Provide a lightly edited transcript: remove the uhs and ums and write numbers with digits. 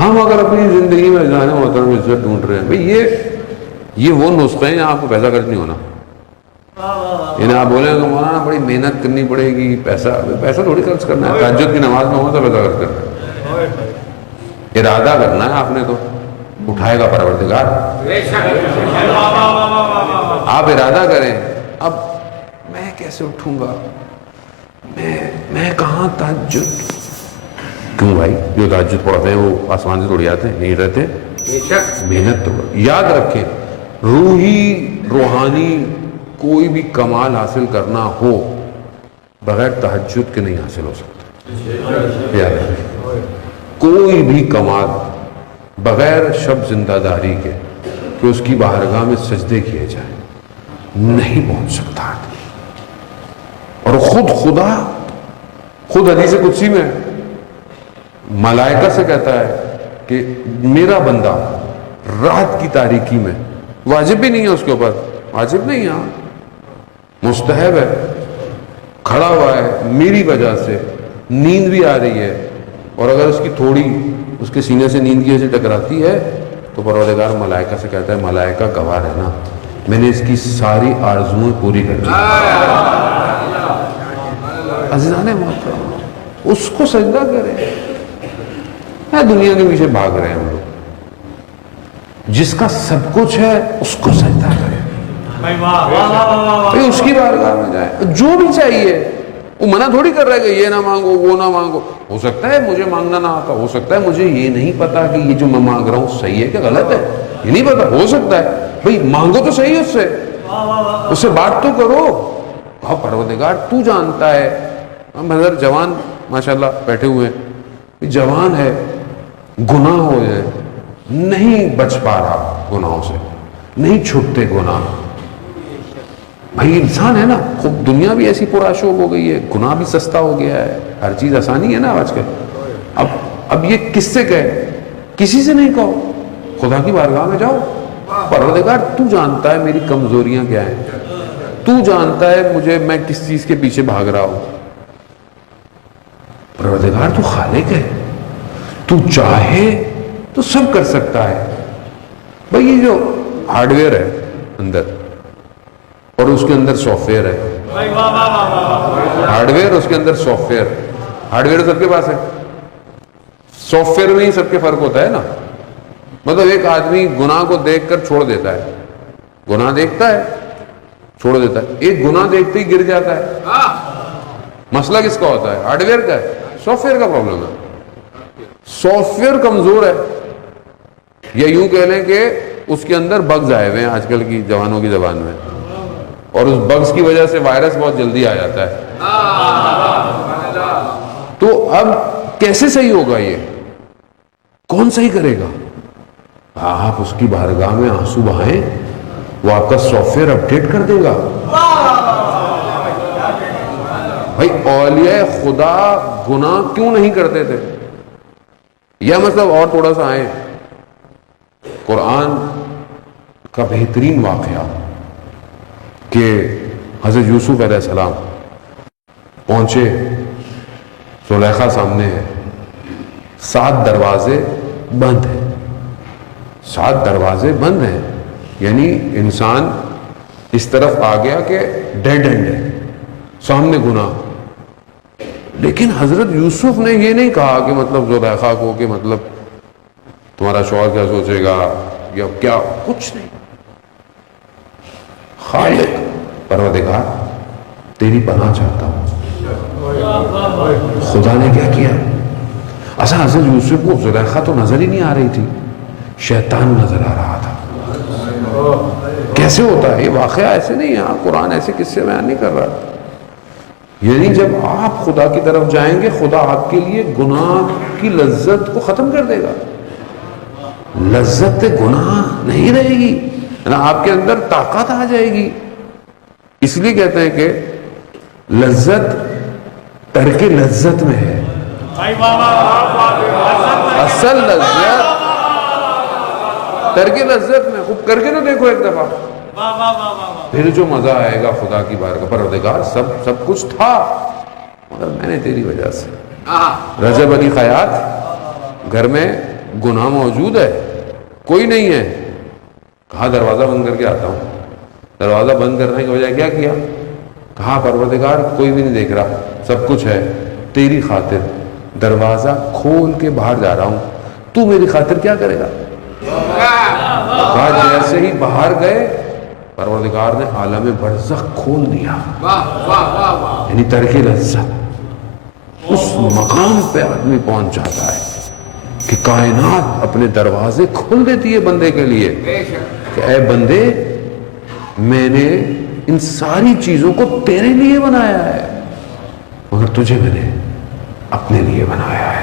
ہم اگر اپنی زندگی میں جانے محترم عزت ڈھونڈ رہے ہیں بھئی یہ وہ نسخے ہیں آپ کو پیسہ خرچ نہیں ہونا. یعنی آپ بولیں کہ مولانا بڑی محنت کرنی پڑے گی, پیسہ تھوڑی خرچ کرنا ہے, تہجد کی نماز میں ہوتا پیسہ خرچ کرنا ہے, ارادہ کرنا ہے آپ نے, تو اٹھائے گا پروردگار. آپ ارادہ کریں اب میں کیسے اٹھوں گا, میں کہاں تہجد. کیوں بھائی, جو تہجد پڑھتے ہیں وہ آسمان سے تھوڑی آتے ہیں, نہیں رہتے, محنت تو. یاد رکھیں روحانی کوئی بھی کمال حاصل کرنا ہو بغیر تہجد کے نہیں حاصل ہو سکتا. یاد رکھیں کوئی بھی کمال بغیر شب زندہ داری کے کہ اس کی بارگاہ میں سجدے کیے جائیں نہیں پہنچ سکتا. اور خود حدیث قدسی میں ملائکہ سے کہتا ہے کہ میرا بندہ رات کی تاریکی میں, واجب بھی نہیں ہے اس کے اوپر, واجب نہیں ہے, مستحب ہے, کھڑا ہوا ہے, میری وجہ سے نیند بھی آ رہی ہے, اور اگر اس کی تھوڑی اس کے سینے سے نیند کی وجہ سے ٹکراتی ہے تو پروردگار ملائکہ سے کہتا ہے ملائکہ گواہ رہنا میں نے اس کی ساری آرزویں پوری کر دی. عزیزان محترم, اس کو سجدہ کریں. دنیا کے پیچھے بھاگ رہے ہیں ہم لوگ, جس کا سب کچھ ہے اس کو سجدہ کریں, اس کی بارگاہ میں جائیں. جو بھی چاہیے, وہ منع تھوڑی کر رہا ہے کہ یہ نہ مانگو وہ نہ مانگو. ہو سکتا ہے مجھے مانگنا نہ آتا, ہو سکتا ہے مجھے یہ نہیں پتا کہ یہ جو میں مانگ رہا ہوں صحیح ہے کہ غلط ہے, یہ نہیں پتا, ہو سکتا ہے. بھئی مانگو تو صحیح اس سے بات تو کرو. پروردگار تو جانتا ہے. ہم حضرت جوان ماشاءاللہ بیٹھے ہوئے ہیں, جوان ہے, گناہ ہو جائے, نہیں بچ پا رہا گناہوں سے, نہیں چھوٹتے گناہ. بھائی انسان ہے نا, خوب دنیا بھی ایسی پرآشوب ہو گئی ہے, گناہ بھی سستا ہو گیا ہے, ہر چیز آسانی ہے نا آج کل. اب یہ کس سے کہے, کسی سے نہیں کہو, خدا کی بارگاہ میں جاؤ. پروردگار تو جانتا ہے میری کمزوریاں کیا ہیں, تو جانتا ہے میں کس چیز کے پیچھے بھاگ رہا ہوں. پروردگار تو خالق ہے, تو چاہے تو سب کر سکتا ہے. بھئی یہ جو ہارڈ ویئر ہے اندر اور اس کے اندر سافٹ ویئر ہے, ہارڈ ویئر اس کے اندر سافٹ ویئر. ہارڈ ویئر سب کے پاس ہے, سافٹ ویئر میں ہی سب کے فرق ہوتا ہے نا. مطلب ایک آدمی گناہ کو دیکھ کر چھوڑ دیتا ہے, گناہ دیکھتا ہے چھوڑ دیتا ہے, ایک گناہ دیکھتے ہی گر جاتا ہے. مسئلہ کس کا ہوتا ہے, ہارڈ ویئر کا ہے, سافٹ ویئر کا پرابلم ہے. سافٹ ویئر کمزور ہے, یا یوں کہہ لیں کہ اس کے اندر بگز آئے ہوئے ہیں آج کل کی جوانوں کی زبان میں, اور اس بگز کی وجہ سے وائرس بہت جلدی آ جاتا ہے. تو اب کیسے صحیح ہوگا, یہ کون صحیح کرے گا؟ آپ اس کی بارگاہ میں آنسو بہائیں, وہ آپ کا سافٹ ویئر اپڈیٹ کر دے گا. بھائی اولیاء خدا گناہ کیوں نہیں کرتے تھے, یا مطلب اور تھوڑا سا آئیں, قرآن کا بہترین واقعہ کہ حضرت یوسف علیہ السلام پہنچے, زلیخا سامنے ہے, 7 دروازے بند ہیں, 7 دروازے بند ہیں, یعنی انسان اس طرف آ گیا کہ ڈیڈ اینڈ ہے, سامنے گناہ. لیکن حضرت یوسف نے یہ نہیں کہا کہ مطلب زلیخا کو کہ مطلب تمہارا شوہر کیا سوچے گا یا کیا, کچھ نہیں. خالق پروردگار تیری پناہ چاہتا ہوں. خدا نے کیا کیا, اصلا حضرت یوسف کو زلیخا تو نظر ہی نہیں آ رہی تھی, شیطان نظر آ رہا تھا. کیسے ہوتا ہے یہ واقعہ, ایسے نہیں ہے, قرآن ایسے قصے بیان نہیں کر رہا. یعنی جب آپ خدا کی طرف جائیں گے, خدا آپ کے لیے گناہ کی لذت کو ختم کر دے گا. لذت گناہ نہیں رہے گی, آپ کے اندر طاقت آ جائے گی. اس لیے کہتے ہیں کہ لذت ترک لذت میں ہے, اصل لذت ترک لذت میں. خوب کر کے تو دیکھو ایک دفعہ, پھر جو مزہ آئے گا خدا کی بارگاہ. پروردگار سب کچھ تھا مگر میں نے تیری وجہ سے. رجب علی خیاط گھر میں گناہ موجود ہے، کوئی نہیں ہے. کہا دروازہ بند کر کے آتا ہوں. دروازہ بند کرنے کی وجہ کیا کیا؟ کہا پروردگار کوئی بھی نہیں دیکھ رہا، سب کچھ ہے، تیری خاطر دروازہ کھول کے باہر جا رہا ہوں، تو میری خاطر کیا کرے گا؟ کہا جیسے ہی باہر گئے پروردگار نے عالم برزخ کھول دیا. یعنی ترک لذت، اس مقام پہ آدمی پہنچ جاتا ہے کہ کائنات اپنے دروازے کھول دیتی ہے بندے کے لیے کہ اے بندے، میں نے ان ساری چیزوں کو تیرے لیے بنایا ہے، مگر تجھے میں نے اپنے لیے بنایا ہے.